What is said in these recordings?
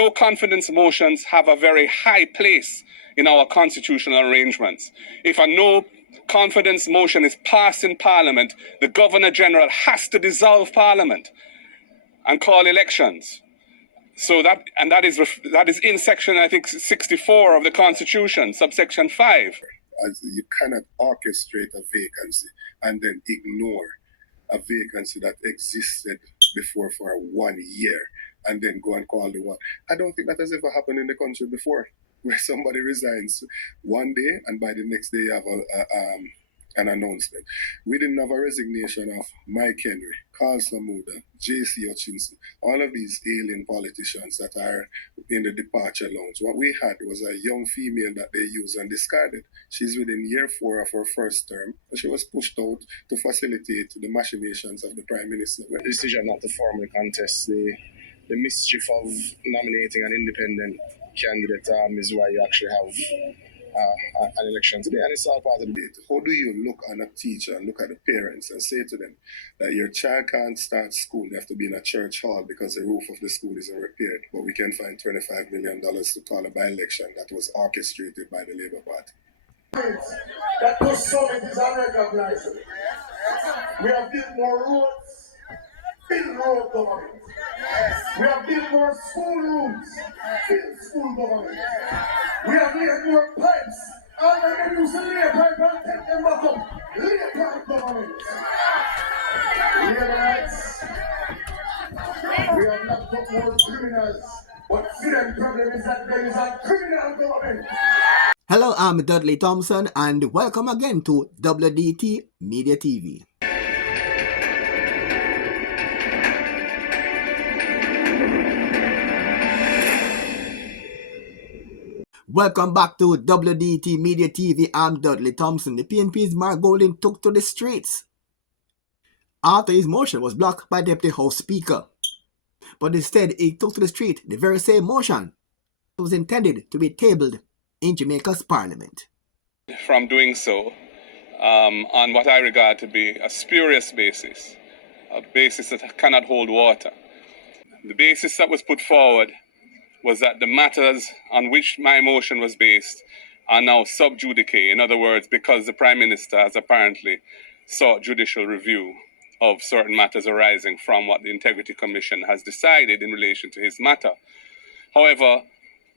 no confidence motions have a very high place in our constitutional arrangements. If a no confidence motion is passed in Parliament, the Governor General has to dissolve Parliament and call elections. So that is in section, I think, 64 of the Constitution, subsection 5. As you cannot orchestrate a vacancy and then ignore a vacancy that existed before for 1 year and then go and call the one. I don't think that has ever happened in the country before, where somebody resigns one day and by the next day you have an announcement. We didn't have a resignation of Mike Henry, Carl Samuda, J.C. Hutchinson, all of these alien politicians that are in the departure lounge. What we had was a young female that they used and discarded. She's within year 4 of her first term, but she was pushed out to facilitate the machinations of the Prime Minister. The decision not to formally contest the mischief of nominating an independent candidate is why you actually have an election today, and it's all part of the debate. How do you look on a teacher and look at the parents and say to them that your child can't start school, they have to be in a church hall because the roof of the school isn't repaired, but we can find $25 million to call a by-election that was orchestrated by the Labour Party? That those summit is unrecognized. We have built more roads in road government. We have built more school rooms in school government. We have made more pipes. All we can do is lay a pipe and take them back up. Lay a pipe government. Laborites. We have locked up more criminals. But the problem is that there is a criminal government. Hello, I'm Dudley Thompson and welcome again to WDT Media TV. Welcome back to WDT Media TV. I'm Dudley Thompson. The PNP's Mark Golding took to the streets after his motion was blocked by Deputy House Speaker. But instead, he took to the street the very same motion that was intended to be tabled in Jamaica's Parliament. From doing so on what I regard to be a spurious basis, a basis that cannot hold water. The basis that was put forward was that the matters on which my motion was based are now sub judice. In other words, because the Prime Minister has apparently sought judicial review of certain matters arising from what the Integrity Commission has decided in relation to his matter. However,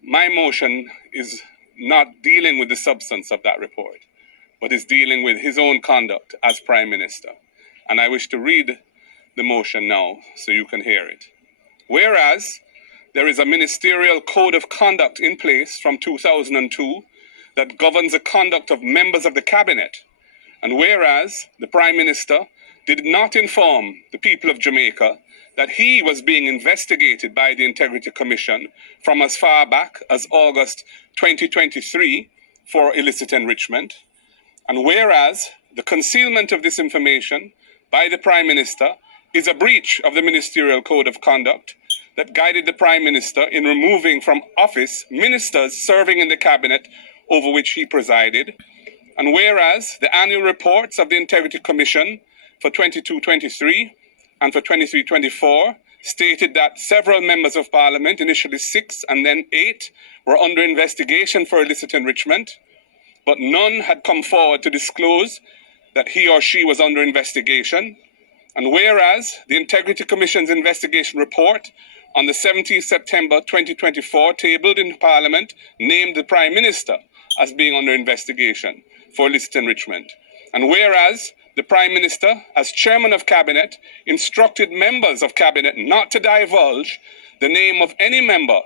my motion is not dealing with the substance of that report, but is dealing with his own conduct as Prime Minister. And I wish to read the motion now so you can hear it. Whereas there is a ministerial code of conduct in place from 2002 that governs the conduct of members of the cabinet. And whereas the Prime Minister did not inform the people of Jamaica that he was being investigated by the Integrity Commission from as far back as August 2023 for illicit enrichment. And whereas the concealment of this information by the Prime Minister is a breach of the ministerial code of conduct that guided the Prime Minister in removing from office ministers serving in the cabinet over which he presided. And whereas the annual reports of the Integrity Commission for 22-23 and for 23-24 stated that several members of Parliament, initially 6 and then 8, were under investigation for illicit enrichment, but none had come forward to disclose that he or she was under investigation. And whereas the Integrity Commission's investigation report on the 17th September 2024 tabled in Parliament named the Prime Minister as being under investigation for illicit enrichment. And whereas the Prime Minister, as Chairman of Cabinet, instructed members of Cabinet not to divulge the name of any member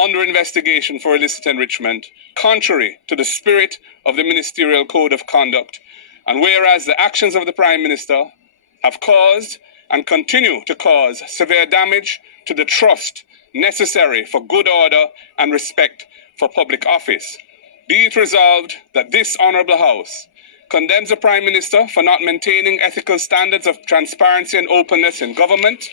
under investigation for illicit enrichment, contrary to the spirit of the Ministerial Code of Conduct. And whereas the actions of the Prime Minister have caused and continue to cause severe damage to the trust necessary for good order and respect for public office. Be it resolved that this Honourable House condemns the Prime Minister for not maintaining ethical standards of transparency and openness in government.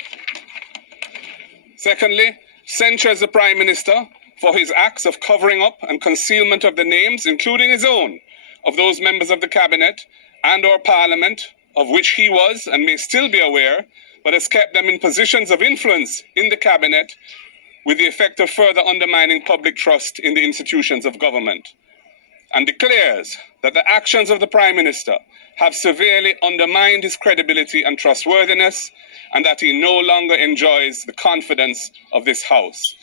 Secondly, censures the Prime Minister for his acts of covering up and concealment of the names, including his own, of those members of the Cabinet and or Parliament of which he was and may still be aware, but has kept them in positions of influence in the Cabinet with the effect of further undermining public trust in the institutions of government, and declares that the actions of the Prime Minister have severely undermined his credibility and trustworthiness, and that he no longer enjoys the confidence of this House.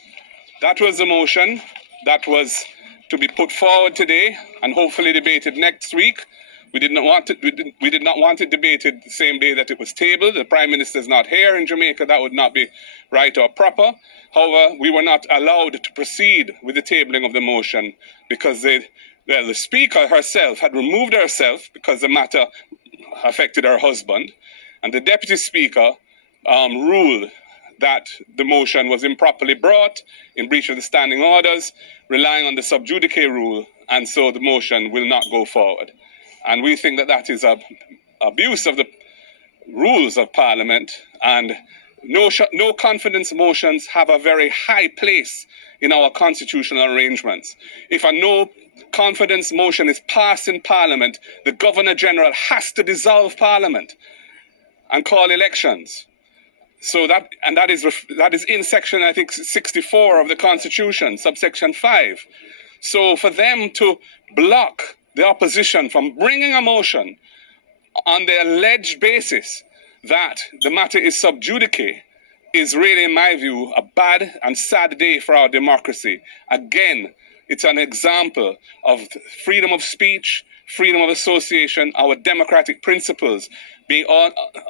That was the motion that was to be put forward today and hopefully debated next week. We did not want it debated the same day that it was tabled. The Prime Minister is not here in Jamaica. That would not be right or proper. However, we were not allowed to proceed with the tabling of the motion because the Speaker herself had removed herself because the matter affected her husband, and the Deputy Speaker ruled that the motion was improperly brought in breach of the standing orders, relying on the sub judice rule, and so the motion will not go forward. And we think that that is an abuse of the rules of Parliament, and no confidence motions have a very high place in our constitutional arrangements. If a no confidence motion is passed in Parliament, the Governor General has to dissolve Parliament and call elections. So that is in section, I think, 64 of the Constitution, subsection 5. So for them to block the opposition from bringing a motion on the alleged basis that the matter is sub judice is really, in my view, a bad and sad day for our democracy. Again, it's an example of freedom of speech, freedom of association, our democratic principles being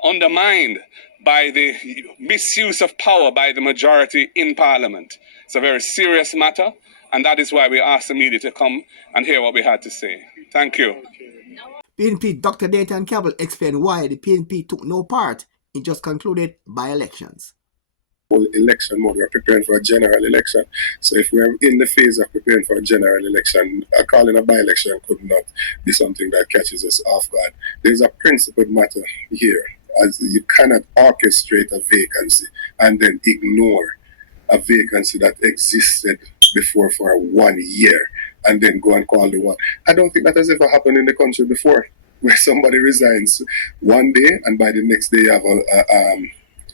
undermined by the misuse of power by the majority in Parliament. It's a very serious matter, and that is why we asked the media to come and hear what we had to say. Thank you. PNP Dr. Dayton Campbell explained why the PNP took no part in just concluded by-elections. Election mode, we're preparing for a general election. So if we're in the phase of preparing for a general election, calling a by-election could not be something that catches us off guard. There's a principled matter here, as you cannot orchestrate a vacancy and then ignore a vacancy that existed before for 1 year and then go and call the one. I don't think that has ever happened in the country before, where somebody resigns one day and by the next day you have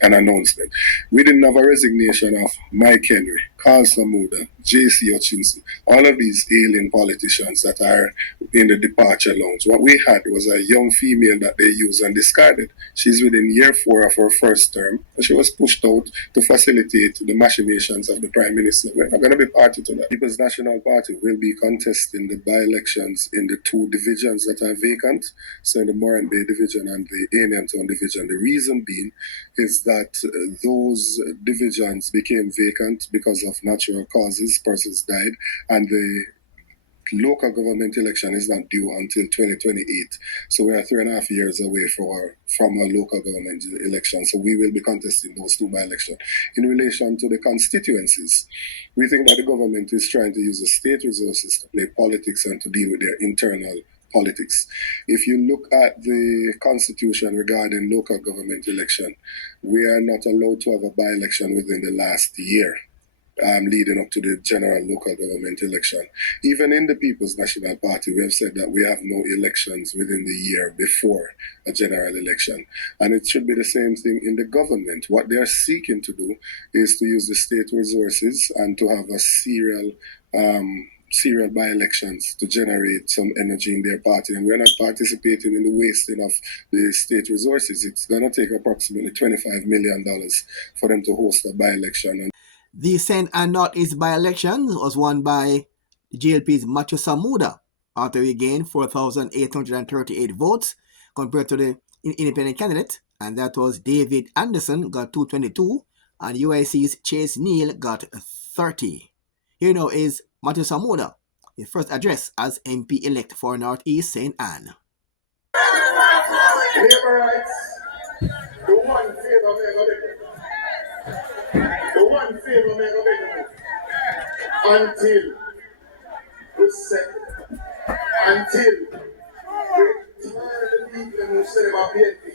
an announcement. We didn't have a resignation of Mike Henry, Carl Samuda, J.C. Hutchinson, all of these alien politicians that are in the departure lounge. What we had was a young female that they used and discarded. She's within year 4 of her first term, and she was pushed out to facilitate the machinations of the Prime Minister. We're not going to be party to that. People's National Party will be contesting the by-elections in the 2 divisions that are vacant, so in the Moran Bay division and the Anian Town division. The reason being is that those divisions became vacant because of natural causes, persons died, and the local government election is not due until 2028. So we are 3.5 years away from a local government election. So we will be contesting those 2 by-elections. In relation to the constituencies, we think that the government is trying to use the state resources to play politics and to deal with their internal politics. If you look at the constitution regarding local government election, we are not allowed to have a by-election within the last year, leading up to the general local government election. Even in the People's National Party, we have said that we have no elections within the year before a general election. And it should be the same thing in the government. What they are seeking to do is to use the state resources and to have a serial by-elections to generate some energy in their party, and we're not participating in the wasting of the state resources. It's going to take approximately $25 million for them to host a by-election. The Centre and North-East by-election was won by the JLP's Matthew Samuda after he gained 4,838 votes compared to the independent candidate, and that was David Anderson got 222 and UIC's Chase Neal got 30. Here now is Matthew Samuda, his first address as MP-elect for North-East St. Anne. Labor rights, the one favor until we set, until we turn the people who say about PNP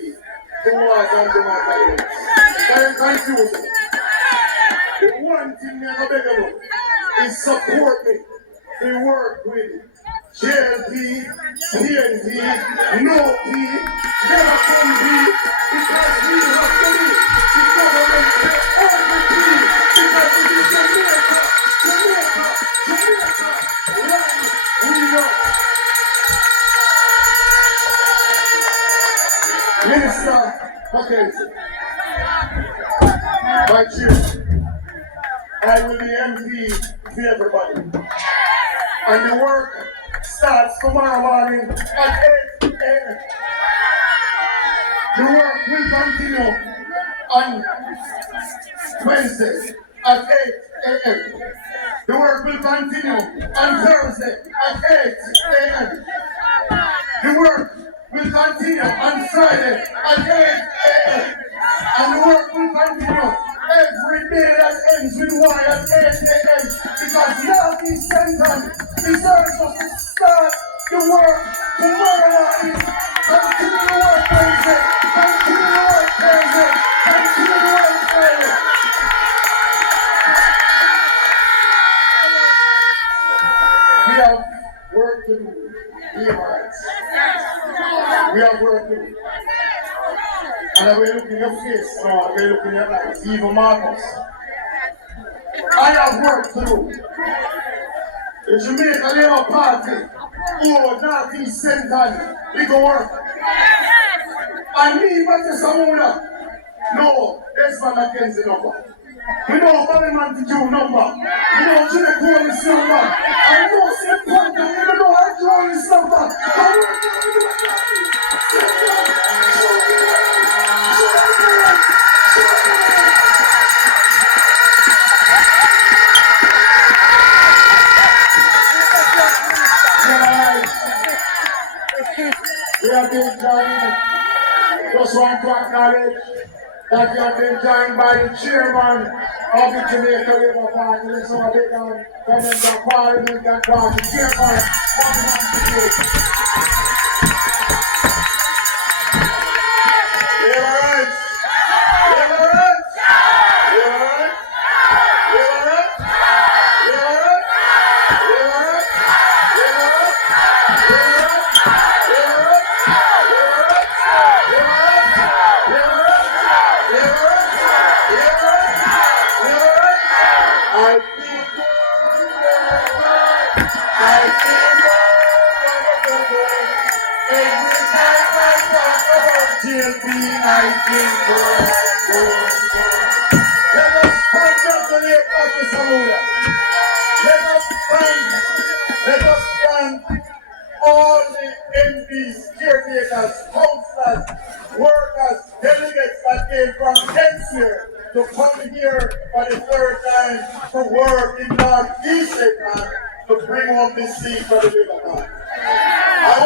towards undemocratic. I'm confused. The one thing never beg about is support me. We work with JLP, PNP, no P, never come P, because we have to be. The government pay every P, because it is the Mackenzie. My chair. I will be MP for everybody. And the work starts tomorrow morning at 8 a.m. The work will continue on Wednesday at 8 a.m. The work will continue on Thursday at 8 a.m. The work will continue on Friday at 8 a.m. And the work will continue every day that ends with Y at 8 a.m. Because Yaki Central deserves us to start the work tomorrow morning. Continue the work Wednesday. Continue the work Thursday. Continue the work Friday. We have work to do. We have work to do. And we're looking at your face, we're looking at your eyes, even Marcus. I have work to do. The Jamaica Labour Party, Northeast Central, we go work. And me, Samuda, no, that's my Mackenzie number. We know Parliament to do number. We know Chile Police number. I know St. Quentin, we know I draw this number. We have been joined, just want to acknowledge that we have been joined by the chairman of the Jamaica Labour Party, the Samuda Government of Parliament and Party chairman of the Manchester. Labour rights! Labour rights! Labour rights! Labour rights! Labour rights! Labour rights! Labour rights! Labour rights! Let us congratulate Dr. Samuda. Let us thank all the MPs, caretakers, councillors, workers, delegates that came from Kensington to come here for the third time to work in Northeast England to bring home this seat for the Labour Party. I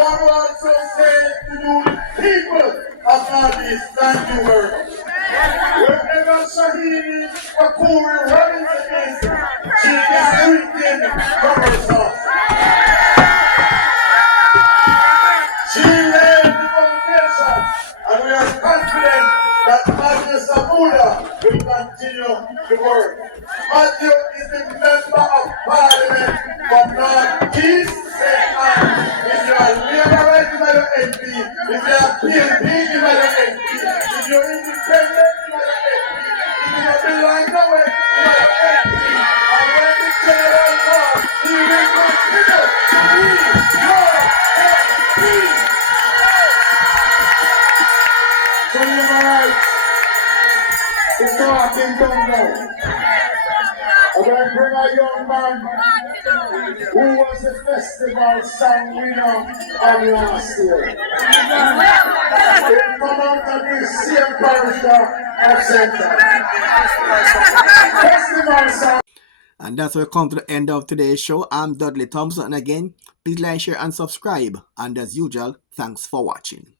want to also say to you, people of Northeast, thank you very much. Whenever Shahini Akuri runs against her, she is drinking from herself. She laid the foundation, and we are confident that Matthew Samuda will continue to work. Matthew is the member of Parliament from Northeast England. If you are Labour, you are your MP. If you are PNP, you are your MP. If you are independent, you are your MP. If you are belong nowhere, you are your MP. And when the general comes, he will continue to be your MP. So Labour rights, it's talking down now. I'm going to bring a young man who was the festival song winner of last year. He come out of the same parish of Central. Festival song. And that's where we come to the end of today's show. I'm Dudley Thompson, and again, please like, share, and subscribe. And as usual, thanks for watching.